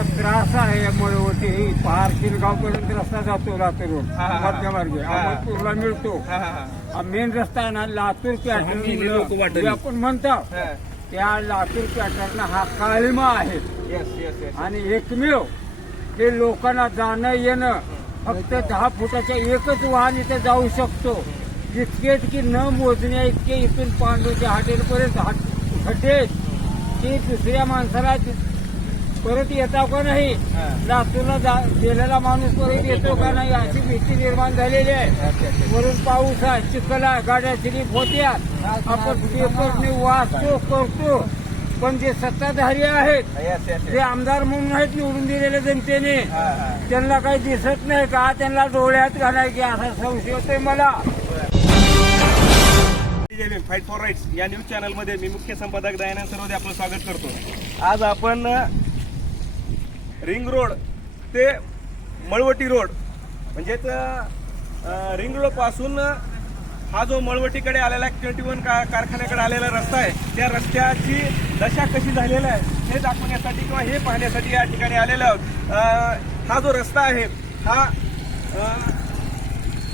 मोठा त्रास आहे या मळवटी पार शिरगावपर्यंत रस्ता जातो लातूर हा, हा, हा. मध्यमार्गे हा. अहमदपूरला मिळतो हा, हा, हा. हा मेन रस्ता आहे ना लातूर लोक पॅटर्न वाटेल. जे आपण म्हणतो हा. त्या लातूर पॅटर्न हा काळीमा आहे Yes, yes, yes. आणि एकमेव हे लोकांना जाणं येणं फक्त दहा फुटाच्या एकच वाहन इथे जाऊ शकतो जितके की न मोजण्या इतके इथून पांडूच्या हॉटेलपर्यंत हाट- खड्डे आहेत की दुसऱ्या माणसाला ति- परत येता का नाही. लातूरला जा- गेलेला माणूस परत येतो का नाही? अशी भीती निर्माण झालेली आहे. वरून पाऊस आहे चिखल आहे गाड्या स्लिप होत्या. आपण पेपरने वाचतो करतो. पण जे सत्ताधारी आहेत. जे आमदार म्हणून आहेत निवडून दिलेले जनतेने. त्यांना काही दिसत नाही का? त्यांना डोळ्यात घालाय की असा संशय होतोय मला. फाईट फॉर राईट्स या न्यूज चॅनलमध्ये मी मुख्य संपादक दयानंद सर्वदे आपलं स्वागत करतो. आज आपण रिंग रोड ते मळवटी रोड. म्हणजेच रिंग रोडपासून हा जो मळवटीकडे आलेला ट्वेंटी वन कारखान्याकडे आलेला रस्ता आहे त्या रस्त्याची दशा कशी झालेली आहे हे दाखवण्यासाठी किंवा हे पाहण्यासाठी या ठिकाणी आलेलो आहोत. हा जो रस्ता आहे हा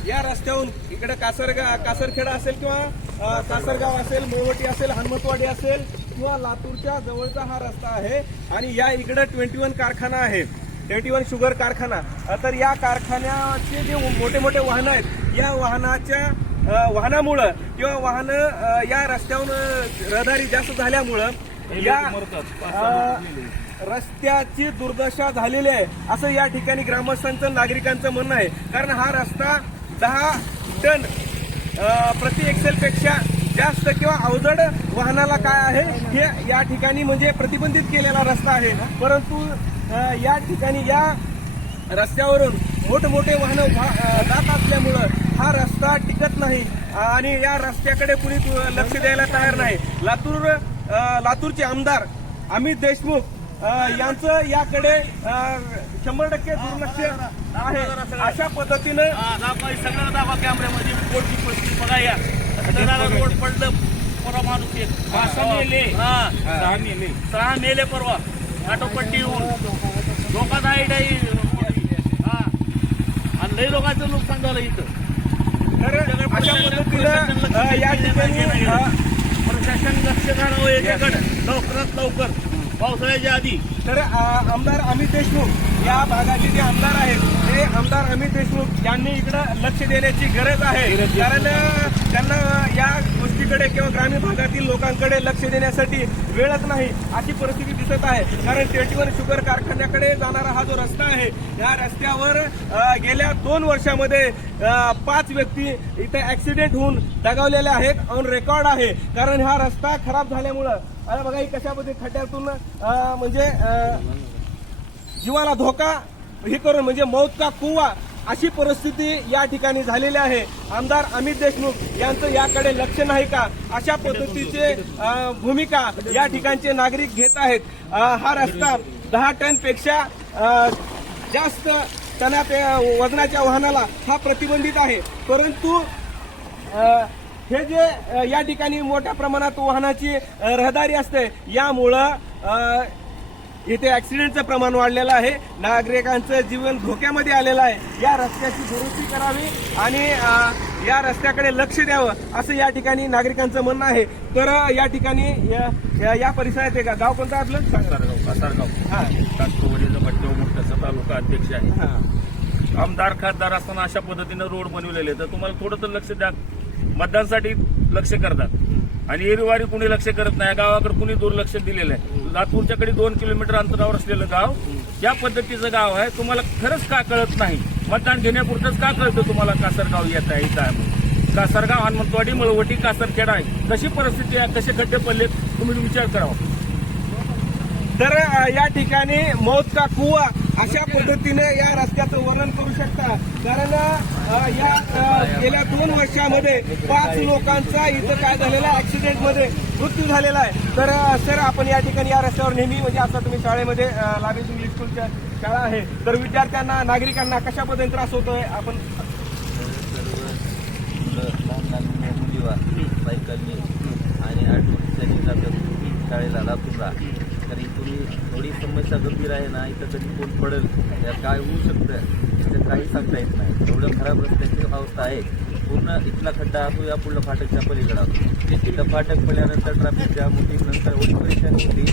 या रस्त्याहून इकडे कासरगा कासरखेडा असेल किंवा कासरगाव असेल मळवटी असेल हनुमतवाडी असेल किंवा लातूरच्या जवळचा हा रस्ता आहे आणि या इकडे ट्वेंटी वन कारखाना आहे. ट्वेंटी वन शुगर कारखाना. तर या कारखान्याचे जे मोठे मोठे वाहनं आहेत या वाहनाच्या वाहनामुळं किंवा वाहनं या रस्त्याहून अ, रहदारी जास्त झाल्यामुळं या रस्त्याची दुर्दशा झालेली आहे असं या ठिकाणी ग्रामस्थांचं नागरिकांचं म्हणणं आहे. कारण हा रस्ता दहा टन प्रति एक्सेल पेक्षा जास्त किंवा अवजड वाहनाला काय आहे हे या ठिकाणी म्हणजे प्रतिबंधित केलेला रस्ता आहे. परंतु या ठिकाणी या रस्त्यावरून मोठमोठे वाहनं वा- जात असल्यामुळं हा रस्ता टिकत नाही आणि या रस्त्याकडे कुणी लक्ष द्यायला तयार नाही. लातूर लातूरचे आमदार अमित देशमुख यांचं याकडे शंभर टक्के दुर्लक्ष आहे. अशा पद्धतीनं सगळं दाबा कॅमेऱ्यामध्ये बघा या. रोड पडलं परवा माणूस मेले. हा. सहा मेले. परवा. आटोपट्टी येऊन. आहे हा. आणि लई लोकांचं नुकसान झालं इथं. प्रशासन लक्ष घालावं याच्याकडे. लवकरात लवकर. पावसाळ्याच्या आधी. तर आमदार अमित देशमुख या भागाचे जे आमदार आहेत ते आमदार अमित देशमुख यांनी इकडं लक्ष देण्याची गरज आहे. कारण त्यांना या गोष्टीकडे किंवा ग्रामीण भागातील लोकांकडे लक्ष देण्यासाठी वेळच नाही अशी परिस्थिती दिसत आहे. कारण ट्वेंटी वन शुगर कारखान्याकडे जाणारा हा जो रस्ता आहे या रस्त्यावर गेल्या दोन वर्षामध्ये पाच व्यक्ती इथे ऍक्सिडेंट होऊन दगावलेल्या आहेत ऑन रेकॉर्ड आहे. कारण हा रस्ता खराब झाल्यामुळं अरे बघा ही कशामध्ये खड्ड्यातून म्हणजे जीवाला धोका हे करून म्हणजे मौत का कुवा अशी परिस्थिती या ठिकाणी झालेली आहे. आमदार अमित देशमुख यांचं याकडे लक्ष नाही का? अशा पद्धतीचे भूमिका या ठिकाणचे नागरिक घेत आहेत. हा रस्ता दहा टनपेक्षा जास्त टना वजनाच्या वाहनाला हा प्रतिबंधित आहे. परंतु हे जे या ठिकाणी मोठ्या प्रमाणात वाहनाची रहदारी असते यामुळं इथे ऍक्सिडेंटचं प्रमाण वाढलेलं आहे. नागरिकांचं जीवन धोक्यामध्ये आलेलं आहे. या रस्त्याची दुरुस्ती करावी आणि या रस्त्याकडे लक्ष द्यावं असं या ठिकाणी नागरिकांचं म्हणणं आहे. तर या ठिकाणी या- या- या परिसरात आहे का? गाव कोणतं आपलं? कासारगाव हा. तालुका अध्यक्ष आहे. आमदार खासदार असताना अशा पद्धतीनं रोड बनवलेले तर तुम्हाला थोडं तर लक्ष द्या. मतदानासाठी लक्ष करतात. आणि एरवारी कुणी लक्ष करत नाही गावाकडे कुणी दुर्लक्ष दिलेलं आहे. लातूरच्याकडे दोन किलोमीटर अंतरावर असलेलं गाव या पद्धतीचं गाव आहे तुम्हाला खरंच का कळत नाही? मतदान घेण्यापुरतंच का कळतं तुम्हाला कासरगाव येत आहे इथं आहे. कासरगाव हनुमंतवाडी मळवटी कासरखेडा आहे. कशी परिस्थिती आहे कसे खड्डे पडलेत तुम्ही विचार करावा. तर या ठिकाणी मौत का कुवा अशा पद्धतीने या रस्त्याचं वर्णन करू शकता. कारण या गेल्या दोन वर्षामध्ये पाच लोकांचा इथं काय झालेला ऍक्सिडेंटमध्ये मृत्यू झालेला आहे. तर सर आपण या ठिकाणी या रस्त्यावर नेहमी म्हणजे आता तुम्ही शाळेमध्ये लाभेश इंग्लिश स्कूलच्या शाळा आहे. तर विद्यार्थ्यांना नागरिकांना कशा पद्धतीने त्रास होतोय? आपण मुलीवा आणि आठ वर्षांनी जातात. शाळेला थोडी समस्या गंभीर आहे ना इथं कधी कोण पडेल त्यात काय होऊ शकतं इथं काही सांगता येत नाही. एवढं खराब रस्त्याची अवस्था आहे. पूर्ण इथला खड्डा असो या पुढलं फाटकच्या पलीकडे असो तिथं फाटक पडल्यानंतर ट्रॅफिक जाम होती नंतर एवढी परेशानी होती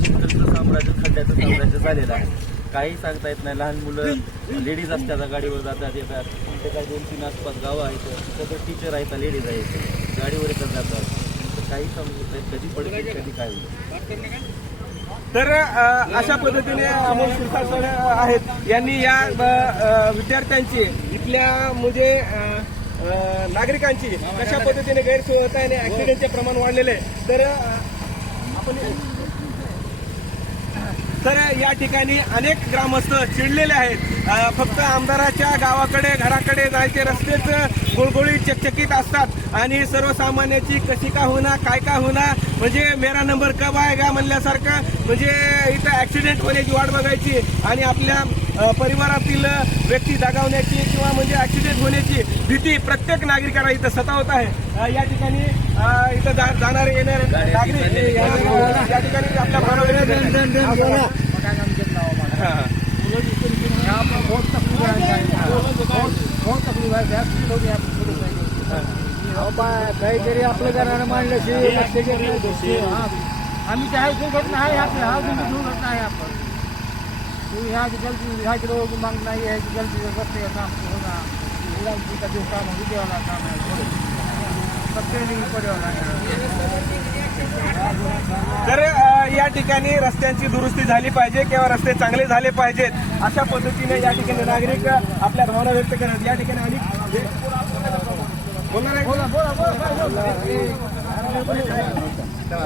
पूर्ण साम्राज्य खड्ड्याचं साम्राज्य झालेलं आहे. काही सांगता येत नाही. लहान मुलं लेडीज असतात गाडीवर जातात येतात. ते काय दोन तीन आसपास गावं आहेत. सगळं टीचर आहेत लेडीज आहेत. गाडीवर येतात जातात. काही सांगू नाही. कधी पडतील कधी काय होतं तर अशा पद्धतीने अमोल शिरसाट सर आहेत. यांनी या विद्यार्थ्यांची इथल्या म्हणजे नागरिकांची कशा पद्धतीने गैरसोय होत आहे आणि ऍक्सिडेंटचे प्रमाण वाढलेले आहे. तर आपण तर या ठिकाणी अनेक ग्रामस्थ चिडलेले आहेत. फक्त आमदाराच्या गावाकडे घराकडे जायचे रस्तेच गुळगुळीत चकचकीत असतात. आणि सर्वसामान्याची कशी का होणार काय का होणार म्हणजे मेरा नंबर कब आएगा म्हणल्यासारखं म्हणजे इथं ऍक्सिडेंट होण्याची वाट बघायची आणि आपल्या परिवारातील व्यक्ती दगावण्याची किंवा म्हणजे ऍक्सिडेंट होण्याची भीती प्रत्येक नागरिकाला इथं सतावत आहे. या ठिकाणी इथं जा- जाणारे येणारे नागरिक या ठिकाणी आपल्या. यहाँ पर बहुत तकलीफ है. बहुत काहीतरी आपलं घरानं मांडलं लक्ष आम्ही चाहे दुर्घटना है यहाँ पे हाँ बिल्कुल दुर्घटना है यहाँ पर तो यहाँ की गलती यहाँ के लोगों की मांगना ये है कि गलती से रस्ते का काम पूरा उसी का जो काम है विजय वाला काम है थोड़े सबसे नहीं पड़े वाला है तर या ठिकाणी रस्त्यांची दुरुस्ती झाली पाहिजे किंवा रस्ते चांगले झाले पाहिजेत अशा पद्धतीने या ठिकाणी नागरिक आपल्या भावना व्यक्त करत या ठिकाणी अनेक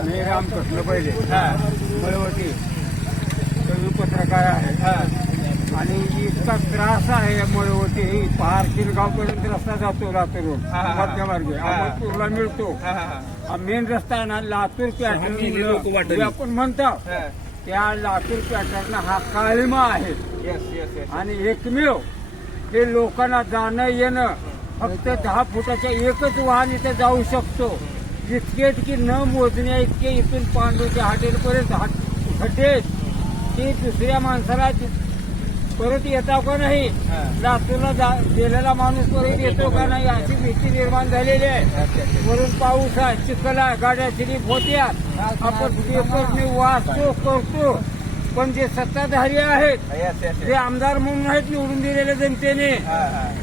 मी रामकृष्ण पहिले मळवटी कवी पत्रकार आहे. आणि इतका त्रास आहे मळवटी पहार किरगावपर्यंत रस्ता जातो लातूर रोड हा. मध्यमार्गे. अहमदपूरला मिळतो. मेन रस्ता आहे ना लातूर पॅटर्न आपण म्हणतो. हा. त्या लातूर पॅटर्न हा काळिमा आहे. आणि एकमेव हे लोकांना जाणं येणं फक्त दहा फुटाच्या एकच वाहन इथे जाऊ शकतो. इतके की न मोजण्या इतके इथून पांडूच्या हॉटेलपर्यंत हाट- खड्डे आहेत की दुसऱ्या माणसाला ति- परत येता का नाही. लातूरला गेलेला माणूस परत येतो का नाही अशी भीती निर्माण झालेली आहे. वरून पाऊस आहे चिखल आहे गाड्या स्लिप होत्या. आपण वाचतो करतो. पण जे सत्ताधारी आहेत ते. आमदार म्हणून आहेत निवडून दिलेले जनतेने.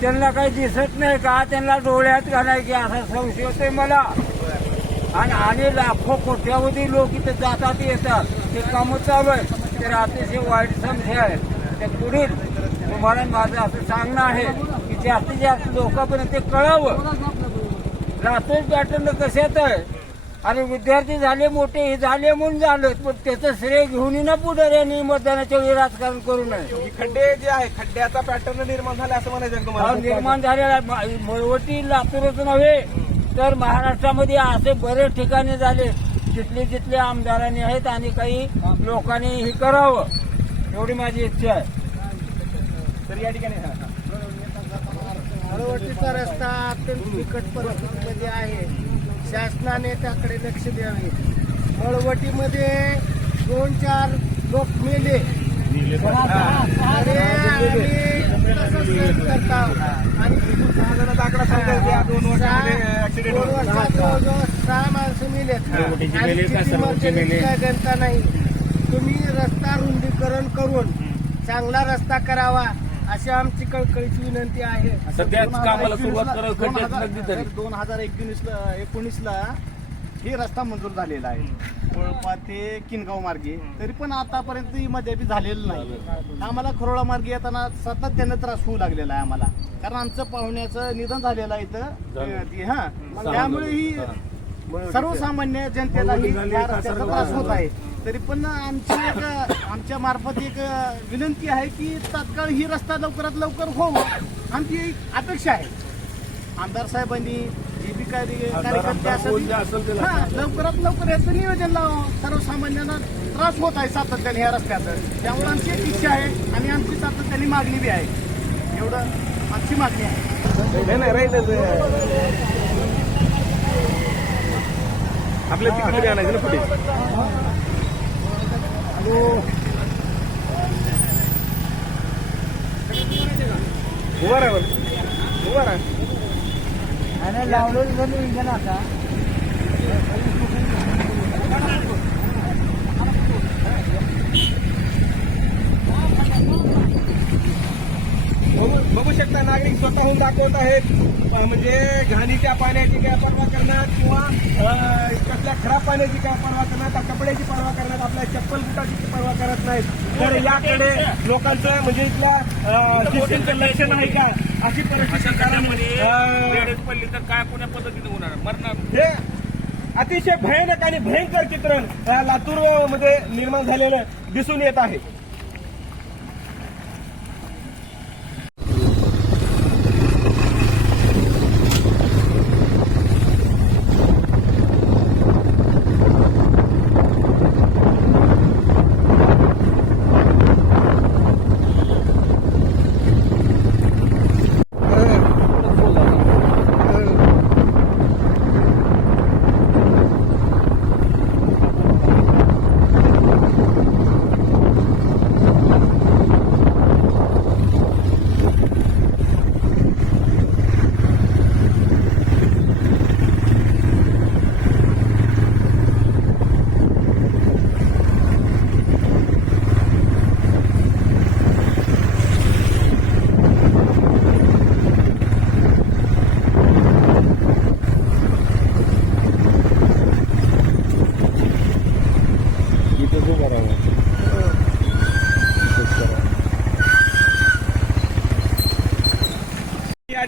त्यांना काही दिसत नाही का? त्यांना डोळ्यात घालायचे असा संशय होतोय मला. आणि आणि लाखो कोट्यावधी लोक इथे जातात येतात. ते कामं चालू आहे तर अतिशय वाईट संशय आहे ते पुढील तुम्हाला माझं असं सांगणं आहे की जास्तीत जास्त लोकांपर्यंत ते कळावं. लातूर पॅटर्न कशात आहे? आणि विद्यार्थी झाले मोठे हे झाले म्हणून झालं. पण त्याचं श्रेय घेऊन ना पुढाऱ्यांनी मतदानाच्या वेळी राजकारण करू नये. ही खड्डे जे आहे खड्ड्याचा पॅटर्न निर्माण झाला असं म्हणायचं का हा तुम्हाला निर्माण झालेला मळवटी लातूरच नव्हे तर महाराष्ट्रामध्ये असे बरेच ठिकाणी झाले जिथले जिथले आमदारांनी आहेत आणि काही लोकांनी हे करावं. एवढी माझी इच्छा आहे. तर या ठिकाणी हा, हा. रस्ता अत्यंत बिकट परिस्थितीमध्ये आहे. शासनाने त्याकडे लक्ष द्यावे. मळवटीमध्ये दोन चार लोक मेले. सहा माणसं गणता नाही. तुम्ही रस्ता रुंदीकरण करून चांगला रस्ता करावा. अशी आमची कळकळीची विनंती आहे. सध्याच कामाला सुरुवात करा खड्ड्यात नगदी तरी. दोन हजार एकोणीसला एकोणीसला ही रस्ता मंजूर झालेला आहे. कोळपा ते किनगाव मार्गे. तरी पण आतापर्यंत ही मध्यापी झालेलं नाही. आम्हाला खरोळा मार्गे येताना सातत्यानं त्रास होऊ लागलेला आहे आम्हाला. कारण आमचं पाहुण्याचं निधन झालेलं आहे इथं. हा त्यामुळे ही सर्वसामान्य जनतेला ही या रस्त्याचा त्रास होत आहे. तरी पण आमची एक आमच्या मार्फत एक विनंती आहे की तात्काळ ही रस्ता लवकरात लवकर होवं आमची एक अपेक्षा आहे. आमदार साहेबांनी जे बी कार्यकर्ते असेल हा, लवकरात लवकर याचं नियोजन लावावं सर्वसामान्यांना त्रास होत आहे सातत्याने ह्या रस्त्याचं. त्यामुळे आमची एक इच्छा आहे आणि आमची सातत्याने मागणी बी आहे. एवढं आमची मागणी आहे. आपल्या तिकडे आणायचं ना पुढे उभा राहा बरं. उभा राहा आणि लावलेलं इंजन आता बघू शकता नागरिक स्वतःहून दाखवत आहेत. म्हणजे घाणीच्या पाण्याची काय पर्वा करणार किंवा कसल्या खराब पाण्याची काय पर्वा करणार का कपड्याची पर्वा करणार आपल्या चप्पल बुटाची पर्वा करत नाहीत. तर याकडे लोकांचं म्हणजे इथला लक्षण आहे का? अशी परिस्थिती पडली तर काय कोण्या पद्धतीने होणार? मरणार? हे अतिशय भयानक आणि भयंकर चित्रण या लातूरमध्ये निर्माण झालेलं दिसून येत आहे.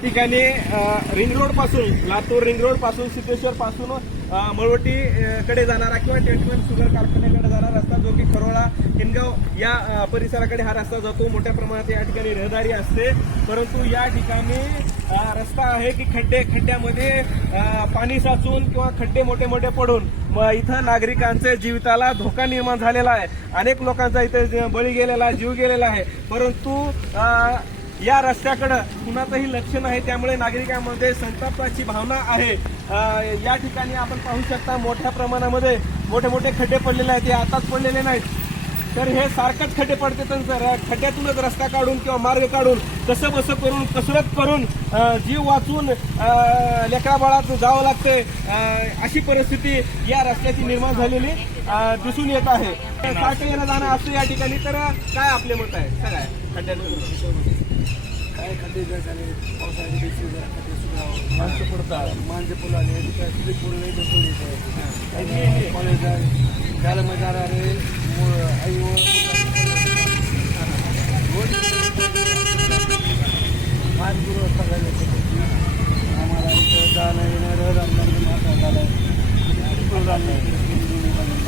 ठिकाणी रिंग रोडपासून लातूर रिंग रोडपासून सिद्धेश्वर पासून मळवटी कडे जाणारा किंवा टेटमेंट शुगर कारखान्याकडे जाणारा रस्ता जो की खरोळा हिनगाव या परिसराकडे हा रस्ता जातो. मोठ्या प्रमाणात या ठिकाणी रहदारी असते. परंतु या ठिकाणी रस्ता आहे की खड्डे खड्ड्यामध्ये पाणी साचून किंवा खड्डे मोठे मोठे पडून इथं नागरिकांचे जीविताला धोका निर्माण झालेला आहे. अनेक लोकांचा इथे बळी गेलेला आहे, जीव गेलेला आहे. परंतु या रस्त्याकडं कुणाचंही लक्ष नाही त्यामुळे नागरिकांमध्ये संतापाची भावना आहे. या ठिकाणी आपण पाहू शकता मोठ्या प्रमाणामध्ये मोठे मोठे खड्डे पडलेले आहेत हे आताच पडलेले नाहीत. तर हे सारखंच खड्डे पडते तर खड्ड्यातूनच रस्ता काढून किंवा मार्ग काढून कसं बसं करून कसरत करून जीव वाचून लेकराबाळात जावं लागते अशी परिस्थिती या रस्त्याची निर्माण झालेली दिसून येत आहे. सारखं येणं जाणं असतं या ठिकाणी तर काय आपले मत आहे? खड्ड्यातून. काय खड्डे झाले पावसाळ्याचे दिवशी जरा खड्डे सुधारावं माणसं पडतात माणसं पूल आले काय स्लिप पूल नाही पूल येतं कॉलेज आहे. त्याला मग जाणार आहे. आई मानपूर रस्ता झाले आम्हाला इथं जाणं येणं रहदार मार्ग झालं पूल झालं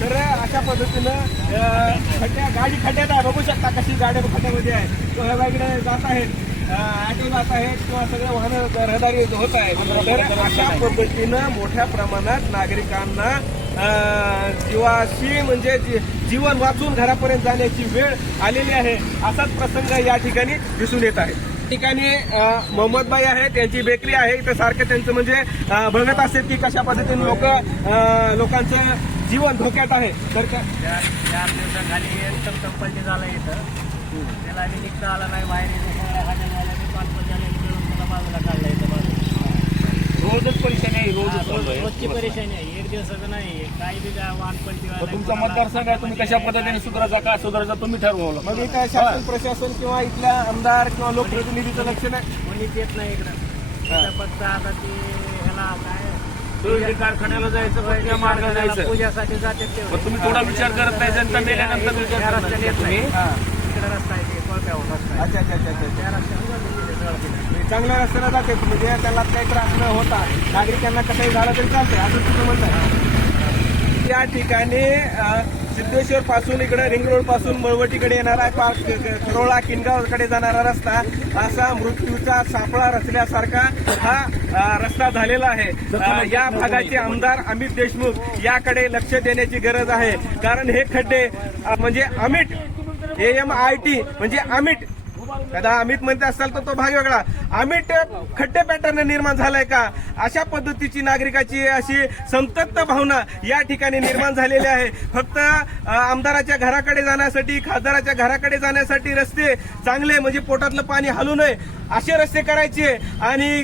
तर अशा पद्धतीनं खड्ड्या गाडी खड्ड्यात आहे. बघू शकता कशी गाड्या खड्ड्यामध्ये आहे किंवा वेगळे जात आहेत. ऑटो जात आहेत किंवा सगळे वाहनं रहदारी होत आहे तर अशा पद्धतीनं मोठ्या प्रमाणात नागरिकांना जीवाशी म्हणजे जीवन वाचून घरापर्यंत जाण्याची वेळ आलेली आहे. असाच प्रसंग या ठिकाणी दिसून येत आहे. ठिकाणी मोहम्मदबाई आहेत त्यांची बेकरी आहे. इथं सारखं त्यांचं म्हणजे बघत असेल की कशा पद्धतीने लोक लोकांचं जीवन धोक्यात आहे. तर का- चार दिवसाखाली एकदम कंपल्टी झाला इथं. त्याला आम्ही निघता आला नाही बाहेर त्याला बाजूला काढला इथं बाजूला. रोजच परेशानी आहे आहे. रोजची परेशानी आहे. एक दिवसाचं नाही काही बी काय वाहन पलटी मग तुमचा मतदारसंघ आहे तुम्ही कशा पद्धतीने सुधारायचा काय सुधारायचा तुम्ही ठरवलं. मग इथं शासन प्रशासन किंवा इथल्या आमदार किंवा लोकप्रतिनिधीचं लक्ष नाही? कोणीच येत नाही इकडं. फक्त आता ते ह्याला काय सुरक्षित कारखान्याला जायचं पण त्या मार्गाला जायचं. पूजासाठी जाते ते. मग तुम्ही थोडा विचार करत नाही जनता मेल्यानंतर विचार त्या करणार. रस्त्याने येत नाही. इकडे रस्ता आहे ते कोळप्यावर रस्ता आहे. अच्छा अच्छा अच्छा अच्छा. त्या रस्त्यावर जाते ते सगळं तिकडे. चांगल्या रस्त्याला जाते म्हणजे त्यांना काही त्रास न होता नागरिकांना कसंही झालं तरी चालतंय असं म्हणणं आहे या ठिकाणी सिद्धेश्वर पासून इकडे रिंग रोडपासून मळवटीकडे येणारा पा- करोळा किनगावकडे जाणारा रस्ता असा मृत्यूचा सापळा रचल्यासारखा हा रस्ता झालेला आहे. या भागाचे आमदार अमित देशमुख याकडे लक्ष देण्याची गरज आहे. कारण हे खड्डे म्हणजे अमिट ए एम आय टी म्हणजे अमिट आता अमित म्हणते असाल तर तो भाग वेगळा. अमित खड्डे पॅटर्न निर्माण झालाय का? अशा पद्धतीची नागरिकाची अशी संतप्त भावना या ठिकाणी निर्माण झालेली आहे. फक्त आमदाराच्या घराकडे जाण्यासाठी खासदाराच्या घराकडे जाण्यासाठी रस्ते चांगले म्हणजे पोटातलं पाणी हलू नये असे रस्ते करायचे. आणि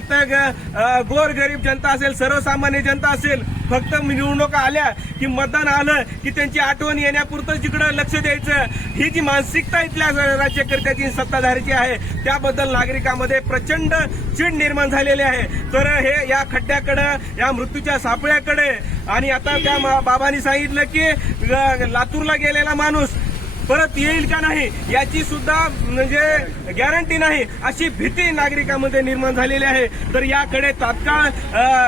गोर गरीब जनता असेल सर्वसामान्य जनता असेल फक्त निवडणुका आल्या की मतदान आलं की त्यांची आठवण येण्यापुरतं जिकडं लक्ष द्यायचं. ही जी मानसिकता इथल्या राज्यकर्त्याची सत्ताधारीची आहे त्याबद्दल नागरिकांमध्ये प्रचंड चीड निर्माण झालेली आहे. तर हे या खड्ड्याकडे या मृत्यूच्या सापळ्याकडे आणि आता त्या बाबांनी सांगितलं की लातूरला गेलेला माणूस परत येईल का नाही याची सुद्धा म्हणजे गॅरंटी नाही अशी भीती नागरिकांमध्ये निर्माण झालेली आहे. तर याकडे तात्काळ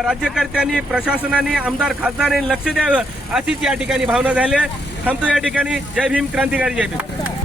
राज्यकर्त्यांनी प्रशासनाने आमदार खासदारांनी लक्ष द्यावं अशीच या ठिकाणी भावना झाली आहे. थांबतो या ठिकाणी. जय भीम क्रांतिकारी जय भीम.